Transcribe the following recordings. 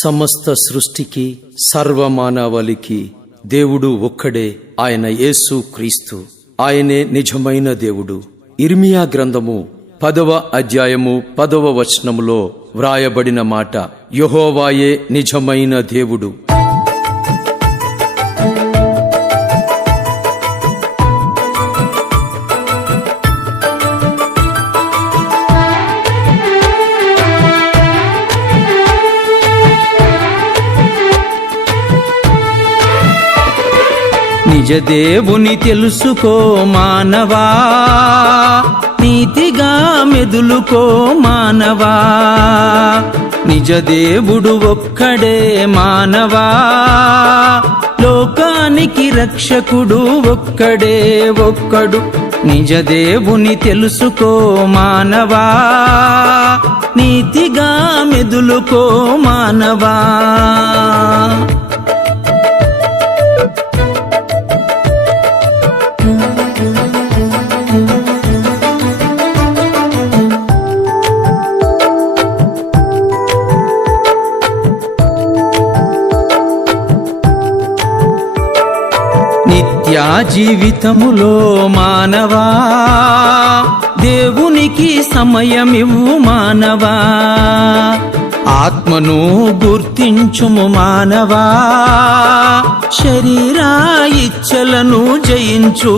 సమస్త సృష్టికి సర్వమానవాళికి దేవుడు ఒక్కడే, ఆయన యేసు క్రీస్తు. ఆయనే నిజమైన దేవుడు. ఇర్మియా గ్రంథము 10వ అధ్యాయము 10వ వచనములో వ్రాయబడిన మాట, యెహోవాయే నిజమైన దేవుడు. నిజ దేవుని తెలుసుకో మానవా, నీతిగా మెదులుకో మానవా. నిజ దేవుడు ఒక్కడే మానవా, లోకానికి రక్షకుడు ఒక్కడే ఒక్కడు. నిజ దేవుని తెలుసుకో మానవా, నీతిగా మెదులుకో మానవా. నిత్య జీవితములో మానవా, దేవునికి సమయమివ్వు మానవా. ఆత్మను గుర్తించుము మానవా, శరీర ఇచ్ఛలను జయించు.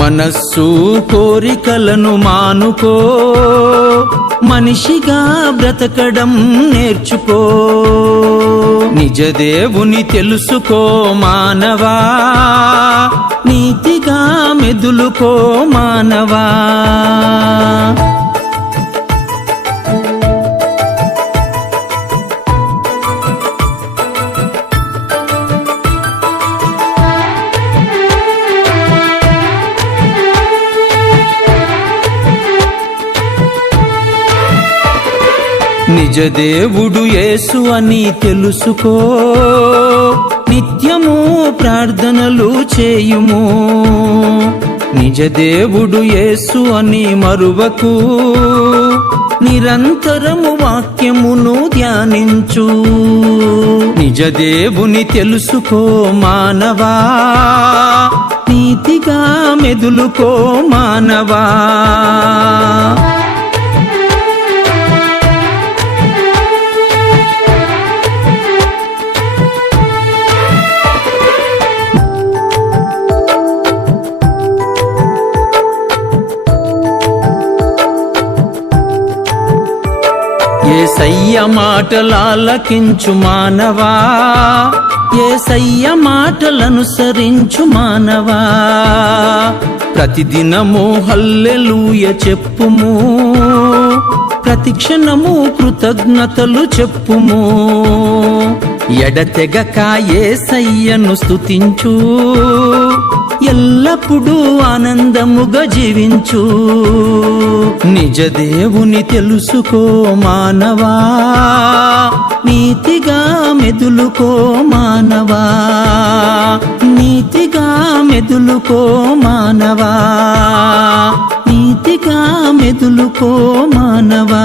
మనస్సు కోరికలను మానుకో, మనిషిగా బ్రతకడం నేర్చుకో. నిజ దేవుని తెలుసుకో మానవా, నీతిగా మెదులుకో మానవా. నిజ దేవుడు యేసు అని తెలుసుకో, నిత్యము ప్రార్థనలు చేయుము. నిజ దేవుడు యేసు అని మరువకు, నిరంతరము వాక్యమును ధ్యానించు. నిజ దేవుని తెలుసుకో మానవా, నీతిగా మెదులుకో మానవా. యేసయ్య మాటలాలకించు మానవా, యేసయ్య మాటలనుసరించు మానవా. ప్రతిదినము హల్లెలూయా చెప్పుము, ప్రతిక్షణము కృతజ్ఞతలు చెప్పుము. ఎడతెగక యేసయ్యను స్తుతించు, ఎల్లప్పుడూ ఆనందముగా జీవించు. నిజ దేవుని తెలుసుకో మానవా, నీతిగా మెదులుకో మానవా. నీతిగా మెదులుకో మానవా, నీతిగా మెదులుకో మానవా.